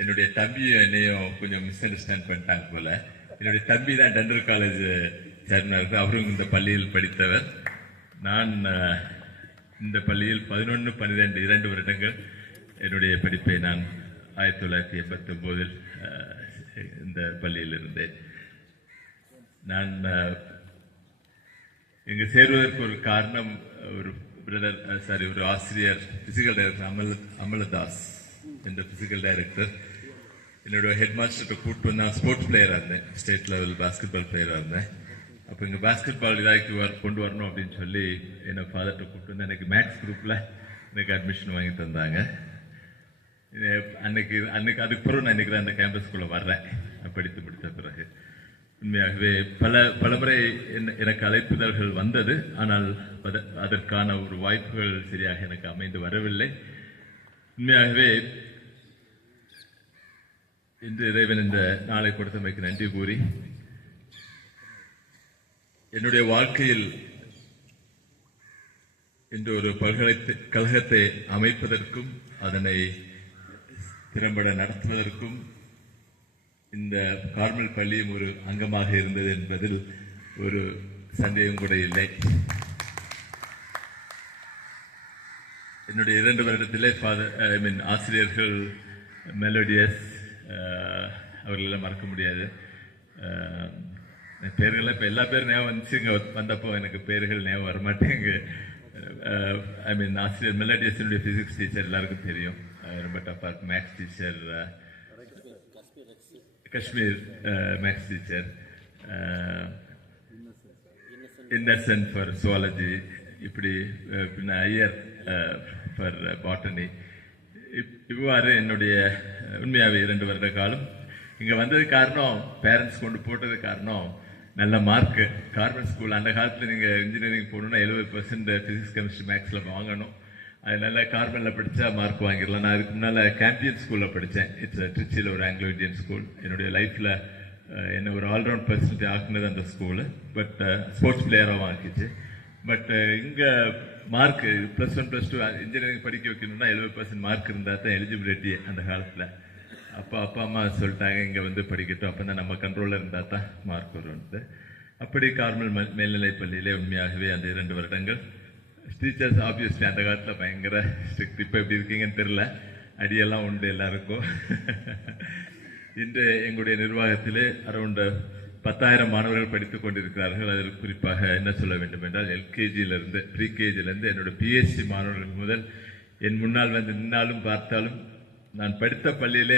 என்னுடைய தம்பியும் என்னையும் கொஞ்சம் மிஸ் அண்டர்ஸ்டாண்ட் பண்ணிட்டாங்க போல. என்னுடைய தம்பி தான் டெண்டல் காலேஜ் சேர்ந்தார். அவரும் இந்த பள்ளியில் படித்தவர். நான் இந்த பள்ளியில் 11, 12 2 வருடங்கள் என்னுடைய படிப்பை நான் 1989 இந்த பள்ளியில் இருந்தேன். நான் இங்கு சேர்வதற்கு ஒரு காரணம், ஒரு ஒரு ஆசிரியர், பிசிக்கல் டைரக்டர் அமலதாஸ் என்ற பிசிக்கல் டைரக்டர் என்னோட ஹெட் மாஸ்டர் கூப்பிட்டு நான் ஸ்போர்ட்ஸ் பிளேயராக இருந்தேன், ஸ்டேட் லெவல் பாஸ்கெட் பால் பிளேயராக இருந்தேன். அப்போ இங்கே பாஸ்கெட் பால் இதாக்கி கொண்டு வரணும் அப்படின்னு சொல்லி என்னை ஃபாதர்கிட்ட கூப்பிட்டு வந்து எனக்கு மேக்ஸ் குரூப்பில் எனக்கு அட்மிஷன் வாங்கி தந்தாங்க. அன்னைக்கு அதுக்கு பிறகு நான் இன்னைக்கு தான் அந்த கேம்பஸ்குள்ளே வர்றேன் படித்து முடித்த பிறகு. உண்மையாகவே பல முறை எனக்கு அழைப்புதல்கள் வந்தது, ஆனால் அதற்கான ஒரு வாய்ப்புகள் சரியாக எனக்கு அமைந்து வரவில்லை. உண்மையாகவே இன்று இறைவன் இந்த நாளை கொடுத்தமைக்கு நன்றி கூறி, என்னுடைய வாழ்க்கையில் இன்று ஒரு பல்கலைக்கழகத்தை அமைப்பதற்கும் அதனை திறம்பட நடத்துவதற்கும் இந்த கார்மல் பள்ளியும் ஒரு அங்கமாக இருந்தது என்பதில் ஒரு சந்தேகம் கூட இல்லை. என்னுடைய 2 வருடத்திலே ஆசிரியர்கள் மெலோடியஸ், அவர்களெல்லாம் மறக்க முடியாது. பேர்கள்லாம் இப்போ எல்லா பேரும் ஞாபகம் வந்துச்சு. இங்கே வந்தப்போ எனக்கு பேர்கள் ஞாபகம் வரமாட்டேங்க. ஆசிரியர் மெலோடியஸ் என்னுடைய பிசிக்ஸ் டீச்சர் எல்லாருக்கும் தெரியும், ரொம்ப டஃபாக இருக்கும். Maths teacher Kashmir, maths teacher Innocent for zoology, இப்படி ஐயர் ஃபார் பாட்டனி. இவ்வாறு என்னுடைய உண்மையாகவே 2 வருட காலம் இங்கே வந்தது காரணம், பேரண்ட்ஸ் கொண்டு போட்டது காரணம் நல்ல மார்க்கு. கார்மெண்ட் ஸ்கூல் அந்த காலத்தில் நீங்கள் இன்ஜினியரிங் போகணுன்னா 70% ஃபிசிக்ஸ் கெமிஸ்ட்ரி மேக்ஸில் வாங்கணும். அதனால கார்மெண்டில் படித்தா மார்க் வாங்கிடலாம். நான் அதுக்கு முன்னால் கேம்பியன் ஸ்கூலில் படித்தேன். திருச்சியில் ஒரு ஆங்கிலோ இந்தியன் ஸ்கூல். என்னுடைய லைஃப்பில் என்ன ஒரு ஆல்ரவுண்ட் பர்சன்ட் ஆக்குனது அந்த ஸ்கூலு. பட் ஸ்போர்ட்ஸ் பிளேயராகவும் ஆக்கிச்சு. பட் இங்கே மார்க்கு +1 +2 இன்ஜினியரிங் படிக்க வைக்கணும்னா 70% மார்க் இருந்தால் தான் எலிஜிபிலிட்டி அந்த காலத்தில். அப்பா அம்மா சொல்லிட்டாங்க, இங்கே வந்து படிக்கட்டும், அப்போ தான் நம்ம கண்ட்ரோலில் இருந்தால் தான் மார்க் வரும்னு. அப்படி கார்மல் மேல்நிலை பள்ளியிலே உண்மையாகவே அந்த 2 வருடங்கள் டீச்சர்ஸ் ஆப்வியஸ்லி அந்த காலத்தில் பயங்கர ஸ்ட்ரிக்ட். இப்போ எப்படி இருக்கீங்கன்னு தெரில, அடியெல்லாம் உண்டு எல்லாருக்கும். இன்று எங்களுடைய நிர்வாகத்திலே அரௌண்ட் 10,000 மாணவர்கள் படித்துக் கொண்டிருக்கிறார்கள். அதில் குறிப்பாக என்ன சொல்ல வேண்டும் என்றால், எல்கேஜியிலிருந்து ப்ரீகேஜிலிருந்து என்னோட பிஎஸ்சி மாணவர்கள் முதல் என் முன்னால் வந்து நின்னாலும் பார்த்தாலும் நான் படித்த பள்ளியிலே